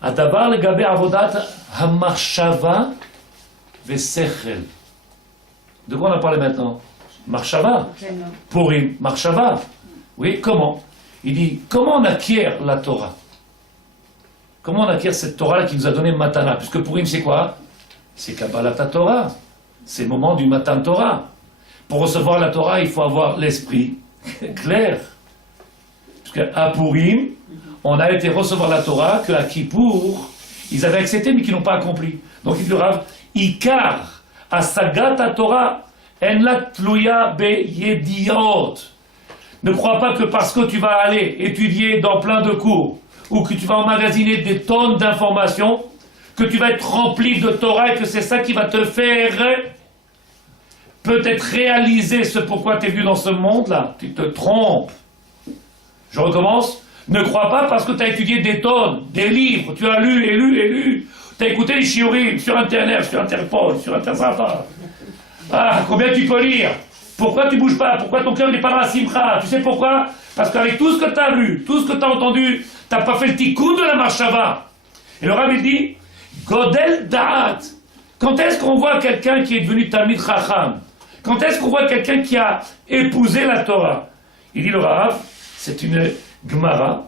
Adavar legabe avodat hamachshava vesechel. De quoi on a parlé maintenant? Marshava. Purim, marshava. Oui, comment? Il dit, comment on acquiert la Torah? Comment on acquiert cette Torah-là qui nous a donné Matana? Puisque Purim, c'est quoi? C'est Kabbalat Torah. C'est le moment du Matan Torah. Pour recevoir la Torah, il faut avoir l'esprit clair. Parce qu'à Purim, on a été recevoir la Torah que à Kippour, ils avaient accepté mais qu'ils n'ont pas accompli. Donc il dit le Rav, Ikar, Asagat Torah, En la tluya be yediot. Ne crois pas que parce que tu vas aller étudier dans plein de cours, ou que tu vas emmagasiner des tonnes d'informations, que tu vas être rempli de Torah et que c'est ça qui va te faire peut-être réaliser ce pourquoi tu es venu dans ce monde-là. Tu te trompes. Je recommence. Ne crois pas parce que tu as étudié des tonnes, des livres, tu as lu et lu et lu. Tu as écouté les shiurim sur Internet, sur Interpol, sur Internet. Ah, combien tu peux lire? Pourquoi tu bouges pas? Pourquoi ton cœur n'est pas dans la simcha? Tu sais pourquoi? Parce qu'avec tout ce que tu as lu, tout ce que tu as entendu, tu n'as pas fait le tikkun de la marshava. Et le Rav il dit, Godel Da'at. Quand est-ce qu'on voit quelqu'un qui est devenu Talmid Chacham? Quand est-ce qu'on voit quelqu'un qui a épousé la Torah? Il dit le Rav, c'est une Gemara,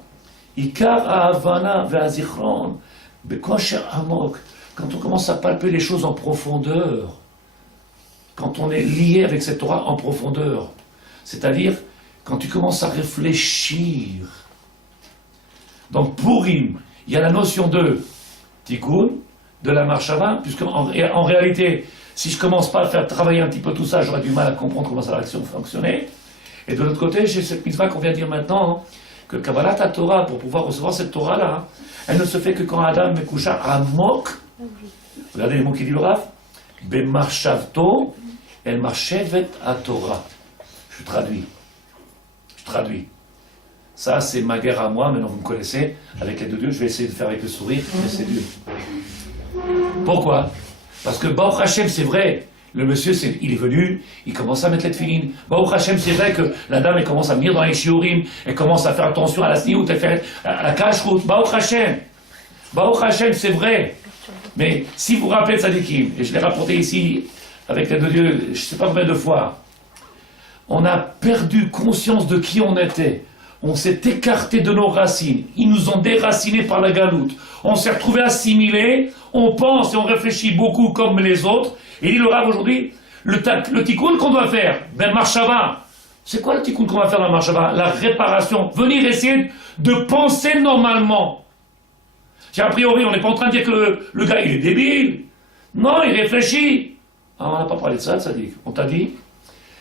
Ikar Ahavana Ve'azichron, Bekosher Amok. Quand on commence à palper les choses en profondeur, quand on est lié avec cette Torah en profondeur, c'est-à-dire quand tu commences à réfléchir. Donc Purim, il y a la notion de Tikkun, de la Marshava, puisque en réalité, si je ne commence pas à faire travailler un petit peu tout ça, j'aurais du mal à comprendre comment ça va fonctionner. Et de l'autre côté, j'ai cette mitzvah qu'on vient de dire maintenant, que Kabbalat Torah, pour pouvoir recevoir cette Torah-là, elle ne se fait que quand Adam Mekusha Amok, regardez les mots qu'il dit le Rav, Bemarchavto, El Marchevet à Torah. Je traduis. Ça, c'est ma guerre à moi, maintenant vous me connaissez, avec l'aide de Dieu, je vais essayer de faire avec le sourire, mais c'est dur. Pourquoi? Parce que Baruch Hashem, c'est vrai, le monsieur, il est venu, il commence à mettre les tefilines. Baruch Hashem, c'est vrai que la dame, elle commence à venir dans les shiurim, elle commence à faire attention à la sniout, elle fait à la kashrut. Baruch Hashem, c'est vrai. Mais si vous vous rappelez de Tzadikim, et je l'ai rapporté ici, avec l'aide de Dieu, je ne sais pas combien de fois, on a perdu conscience de qui on était. On s'est écarté de nos racines. Ils nous ont déracinés par la galoute. On s'est retrouvés assimilés. On pense et on réfléchit beaucoup comme les autres. Et il dit le Rav aujourd'hui, le tikkun qu'on doit faire, ben marshava. C'est quoi le tikkun qu'on va faire dans la marshava? La réparation. Venir essayer de penser normalement. A priori, on n'est pas en train de dire que le gars il est débile. Non, il réfléchit. Ah, on n'a pas parlé de ça, ça dit. On t'a dit,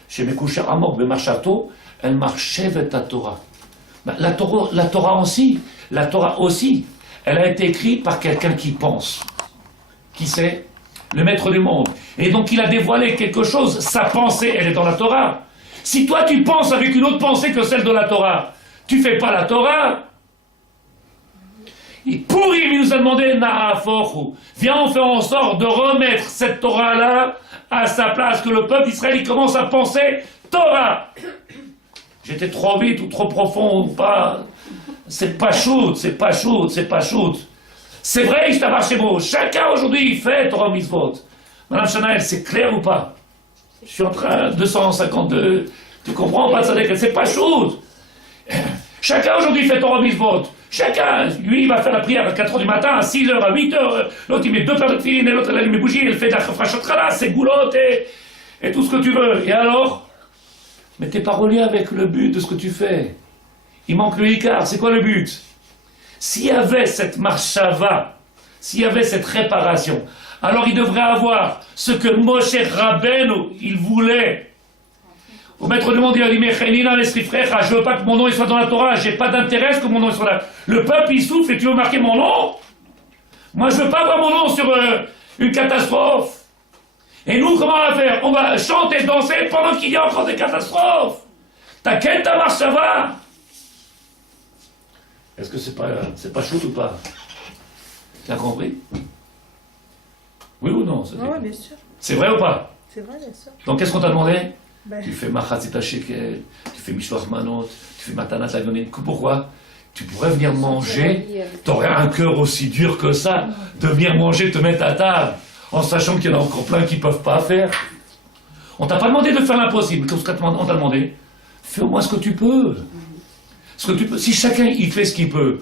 chez Mekusher Amok ben marchato, elle marchevet ta Torah. La Torah aussi, elle a été écrite par quelqu'un qui pense. Qui c'est? Le maître du monde. Et donc il a dévoilé quelque chose, sa pensée, elle est dans la Torah. Si toi tu penses avec une autre pensée que celle de la Torah, tu fais pas la Torah. Et Purim, il nous a demandé, Na'afochu, viens, on fait en sorte de remettre cette Torah-là à sa place, que le peuple israélien commence à penser Torah. J'étais trop vite ou trop profond ou pas. C'est pas shoot. C'est vrai, je t'avais chez vous. Chacun aujourd'hui, il fait Torah Mitzvot. Madame Chanel, c'est clair ou pas? Je suis en train, 252, tu comprends pas, c'est pas shoot. Chacun aujourd'hui fait Torah Mitzvot. Chacun, lui, il va faire la prière à 4h du matin, à 6h, à 8h. L'autre, il met 2 paires de filines, et l'autre, il allume les bougies, il fait de la frachotchala, c'est goulotte et tout ce que tu veux. Et alors? Mais t'es pas relié avec le but de ce que tu fais. Il manque le ikar. C'est quoi le but? S'il y avait cette marshava, s'il y avait cette réparation, alors il devrait avoir ce que Moshe Rabbeinu, il voulait. Au maître du monde, il a dit, je veux pas que mon nom il soit dans la Torah, j'ai pas d'intérêt que mon nom soit là. Le peuple, il souffle et tu veux marquer mon nom? Moi, je veux pas voir mon nom sur une catastrophe. Et nous, comment on va faire? On va chanter, danser pendant qu'il y a encore des catastrophes. T'inquiète, ta marche, ça va. Est-ce que c'est pas chaud ou pas? Tu as compris? Oui ou non? Oui, bien sûr. C'est vrai ou pas? C'est vrai, bien sûr. Donc, qu'est-ce qu'on t'a demandé? Ben... Tu fais Machatzit HaShekel, tu fais Mishloach Manot, tu fais Matanat Lagonim. Pourquoi? tu pourrais venir manger, tu aurais un cœur aussi dur que ça, de venir manger, te mettre à table, en sachant qu'il y en a encore plein qui ne peuvent pas faire. On t'a pas demandé de faire l'impossible, qu'est-ce qu'on t'a demandé? Fais au moins ce que tu peux. Ce que tu peux. Si chacun il fait ce qu'il peut,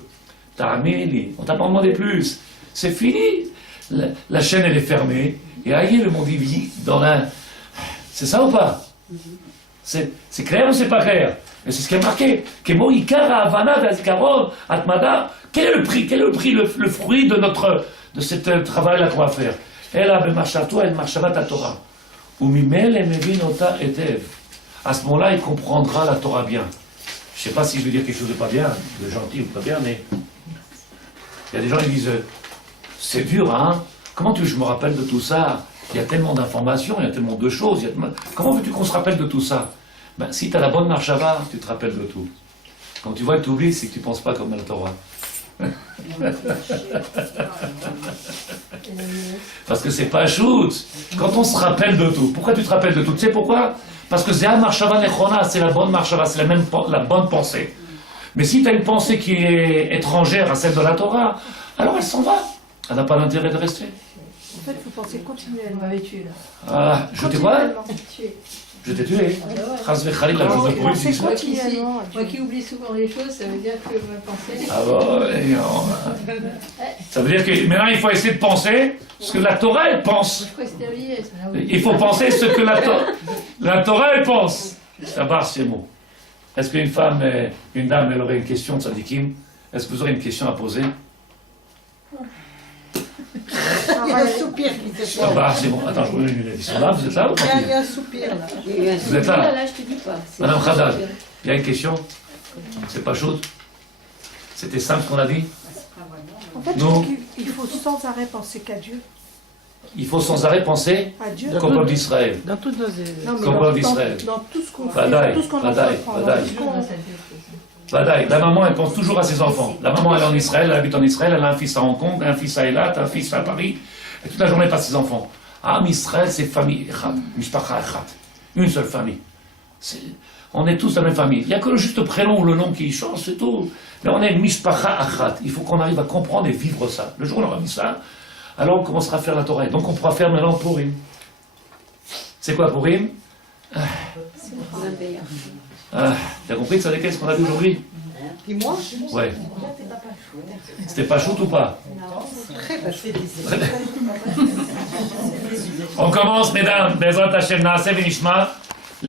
on t'a pas demandé plus. C'est fini. La chaîne elle est fermée, et aïe, le monde il vit dans la... C'est ça ou pas? C'est clair ou c'est pas clair? Mais c'est ce qui est marqué. Quel est le prix? Quel est le fruit de ce travail-là qu'on va faire? À ce moment-là, il comprendra la Torah bien. Je ne sais pas si je veux dire quelque chose de pas bien, de gentil ou pas bien, mais il y a des gens qui disent c'est dur, hein? Comment tu veux que je me rappelle de tout ça? Il y a tellement d'informations, il y a tellement de choses. Comment veux-tu qu'on se rappelle de tout ça? Ben, si tu as la bonne marche à bas, tu te rappelles de tout. Quand tu vois que tu oublies, c'est que tu ne penses pas comme la Torah. Parce que c'est pas shoot. Quand on se rappelle de tout, pourquoi tu te rappelles de tout? Tu sais pourquoi? Parce que Zéa Marshava Nechona, c'est la bonne Marshava, c'est la bonne pensée. Mais si tu as une pensée qui est étrangère à celle de la Torah, alors elle s'en va. Elle n'a pas d'intérêt de rester. En fait, il faut penser continuellement. On m'avait tué là. Ah, je t'ai quoi? Tué. Je t'ai tué. Chas v'chalil, la chose de pourri, c'est ça. Moi qui oublie souvent les choses, ça veut dire que ma pensée... Ah bon, ça veut dire que maintenant il faut essayer de penser ce que la Torah elle pense. Il faut penser ce que la Torah elle pense. Ça barre ces mots. Est-ce qu'une femme, une dame, elle aurait une question de Tzadikim? Est-ce que vous aurez une question à poser? Il y a un soupir qui te fait. Ah bah c'est bon. Attends, je remets une lunettes. Ils sont là, vous êtes là ou pas? Il y a un soupir là. Vous êtes là? Là, je te dis pas. Madame Khadad, il y a une question? C'est pas chaud? C'était simple ce qu'on a dit? En fait, Non. il faut sans arrêt penser qu'à Dieu. Il faut sans arrêt penser À Dieu. comme peuple d'Israël. Dans toutes nos... Non, mais Comme dans, peuple d'Israël. dans tout ce qu'on fait, Vadaï, tout ce qu'on vadaï, entreprend, vadaï. dans tout ce qu'on- Vadaï, la maman elle pense toujours à ses enfants. La maman elle est en Israël, elle habite en Israël, elle a un fils à Hong Kong, un fils à Eilat, un fils à Paris. Et toute la journée elle passe ses enfants. Ah, mais Israël c'est famille echad, mishpacha echad. Une seule famille. On est tous la même famille. Il n'y a que le juste prénom ou le nom qui change, c'est tout. Mais on est mishpacha echad. Il faut qu'on arrive à comprendre et vivre ça. Le jour où on aura mis ça, alors on commencera à faire la Torah. Donc on pourra faire maintenant Purim. C'est quoi Purim? T'as compris ça ce qu'on a vu aujourd'hui? Dis-moi. Ouais. C'était pas chaud ou pas? Très facile. On commence, mesdames. Bezrat Hashem, Naaseh V'Nishma.